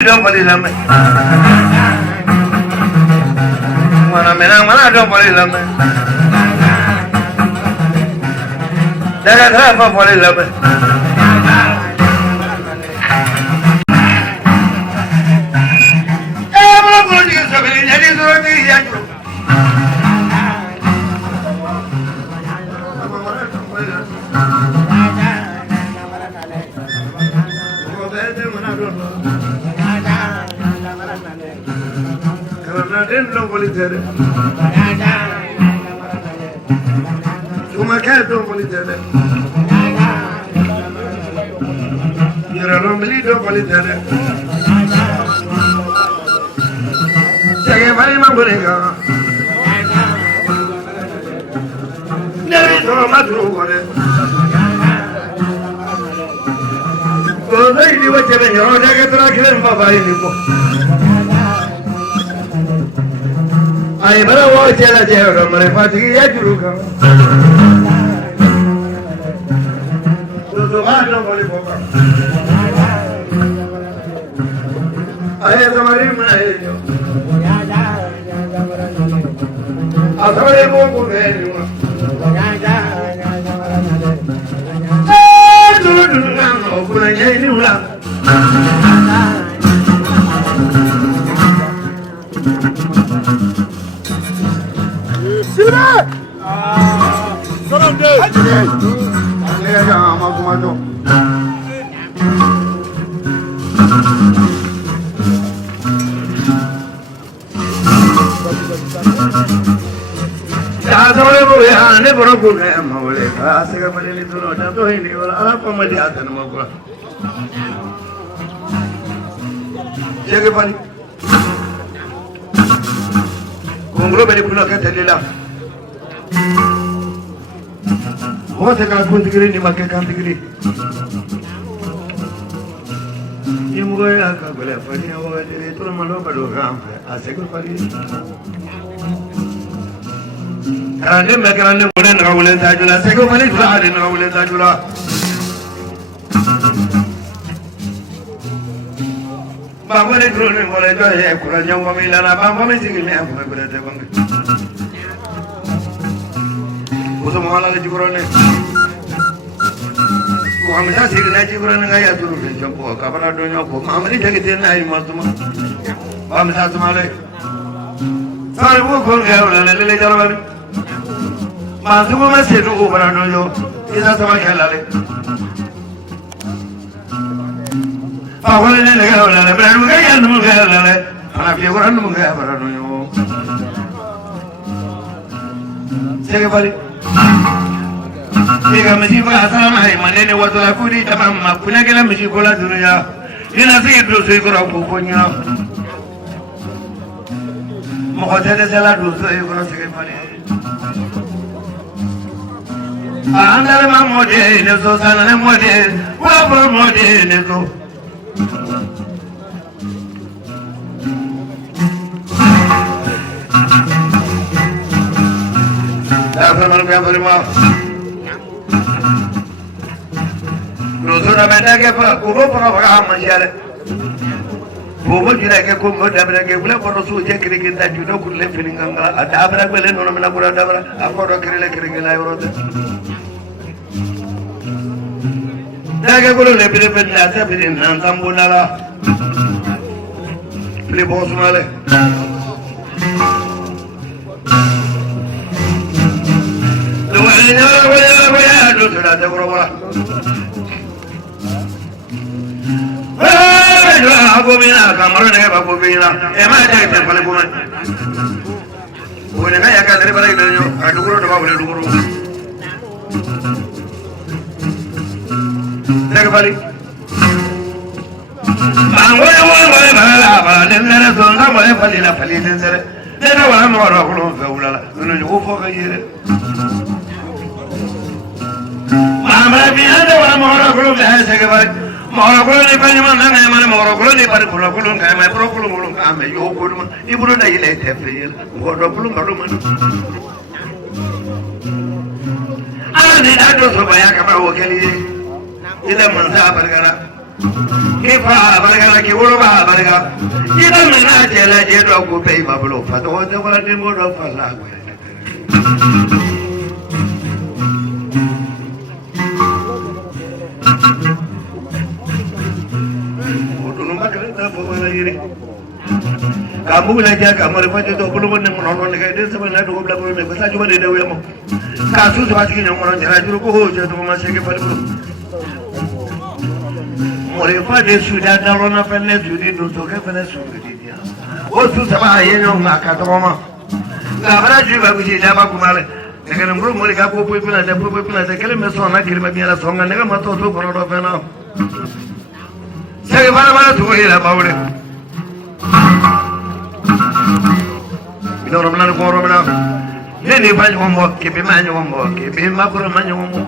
Don't believe them. When I don't believe them. Then I try for believe them. I'm going to use something that is already don't believe it. Don't believe it. You're a normally don't believe it. Say, why am I going to there is no matter what it. Go, lady, what you're doing, I get to kill him for I never watch a jail, my party yet to look up. I have the marine. I'll tell you more for anyone. Silver! Salam day! What a country in my country. You were a couple of funny over the little Maloba as a good party. I didn't make an important role in Tajula, second one is glad in Raul in Tajula. But when it grew in Volaja, I young woman, and I'm missing me. Was a mala that you were on it. I'm just saying that you were on a to jump or cover out on your book. How many take it in? I must. I'm not Male. Sorry, we'll call her a little later. Mazuma said over on you. Is that my calendar? I want to go and if you were on you. Take a body. Take a Majiba Sama, my name was a Kuri Tamama, Punagala Mijibola Dunia. You know, see it to say for a Pupunia. Mohotella Saladu, so you're going to take a body. I'm not a model, so son and model, well, model. Rosura Managa, Ugo Programma, Ugo, you like a Kumbo, Dabra, for those who take it that you know could live in a Dabra, Belenamana, a photo Kirilla, I wrote it. Dagabolo, Lebin, Nasabin, and Tambunala. Flipos Male. que fa barga que urba barga y no me na chela lleno ocupé bablo fato de para ni moro fala kamu lagi kamu lepas itu belum pernah menonton dekat dia sebenarnya dua belas bulan lepas saja cuma dia dewi amu kasus macam ni orang jalan juru koh jadi masih ke paling belum mereka dia sudah dalam apa ni sudah dulu ke mana sudah dia oh susah bahaya ni orang kata mama nggak pernah juga bisa jawab kumale dengan umur mereka pupui pun ada kalau mesra kirim biara songan dengan mata tu kono do pena saya mana tu hilang bawa Ino romana ko romana neni banyo mo ke be manyo mo ke be makuro manyo mo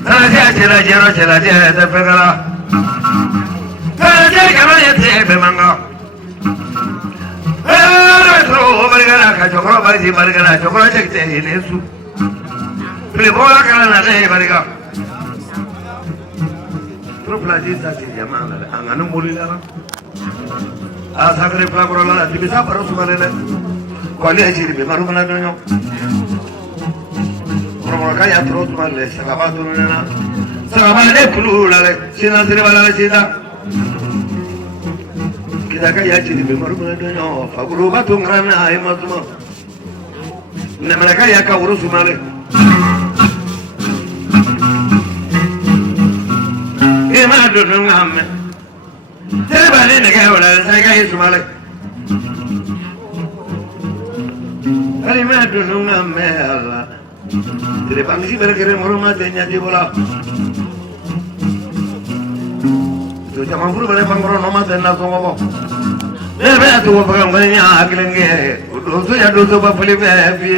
Tara jera ta pegala Tara jera kama yete be manga Tro barigala ka chokro bari barigala chokro chekte inesu Pele bola kala na re bariga Tro plaji sa si jamana anganu mulila Asakre pelakorola di bisa baru sumarele. Kuali haji di baru mana donyo. Orang kaya terus sumarele. Sakabat turunnya. Sakabat deh puluh lale. Sina sini balale sida. Kita kaya haji di baru mana donyo. Fakuru batu ngerana ayam semua. Mereka ya kau urus sumarele. Ini donyo ngamen. Saya balik negara orang saya kaya semula. Kali mana dulu ngamel. Jadi pangsi bergerak rumah tanya di bola. Itu jangan puluh balik pangkoro nama tanya semua. Lepas tu orang banyak akilan ke. Dosa ya dosa bapeli behavi.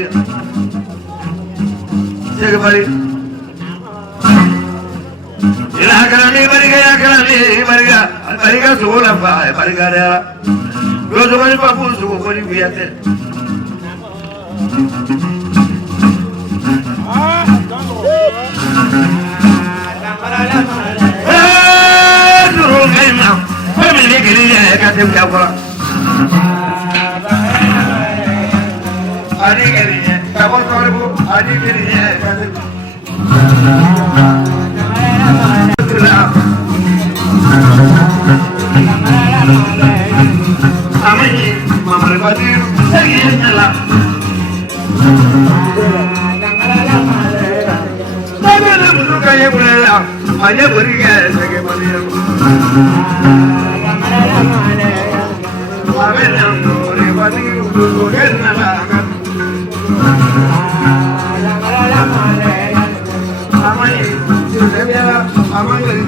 Saya kembali. Ilakalani bariga suula fa bariga dera dozo bari babu suko koli biyate duru gaima family kili ya katem kabra ani kili ya kabor kabor ani kili ya katem Amani, mama lepas itu, saya nyala. Tapi ada musuh kaya bolehlah, hanya beri kaya saya boleh. Tapi yang lepas itu, saya nyala. Amani, saya nyala, amani.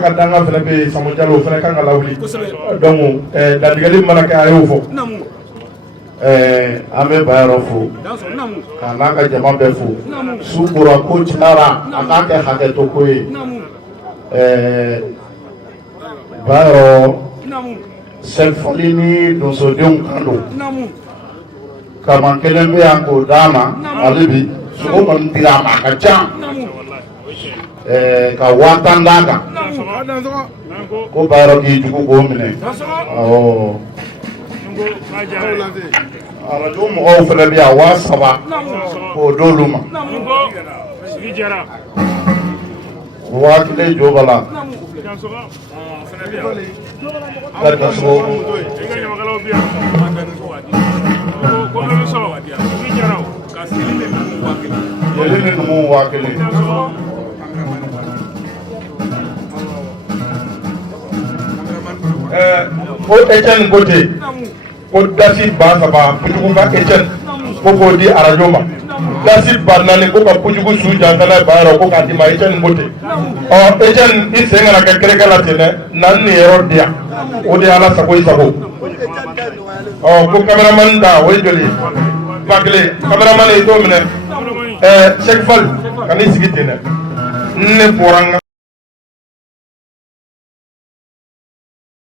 Ka danga fana be Samu Jalo fana kan ka lawuli donc dandigali mana kɛ a y'o fɔ an bɛ Bayero fo k'a n'a ka jama bɛɛ fo su kora ko cayara a k'a kɛ hakɛto ko ye Bayero selifali ni donsodenw kan don kaman kelen bɛ yan k'o d'a ma hali bi sogo kɔni dira a ma a ka ca ka 1000 d'a kan ko Bayero k'i jugu k'o minɛ arajo mɔgɔw fana bɛ yan 3000 k'o d'olu ma 1000 jo b'a la jeli ni numu 1000 ko Etienne Gote ko dasi ba saba pujugu ka Etienne ko k'o di arajo ma dasi ba 4 ko ka pujugu su jantala Bayero ko k'a di ma Etienne Gote Etienne i sen kana kɛ kɛrɛkɛ la ten dɛ na ni yɔrɔ di yan o de Ala sago i sago ko cameraman da o ye joli ba kelen cameraman i t'o minɛ Cheikh Fall ka n'i sigi ten dɛ ne bɔra n ka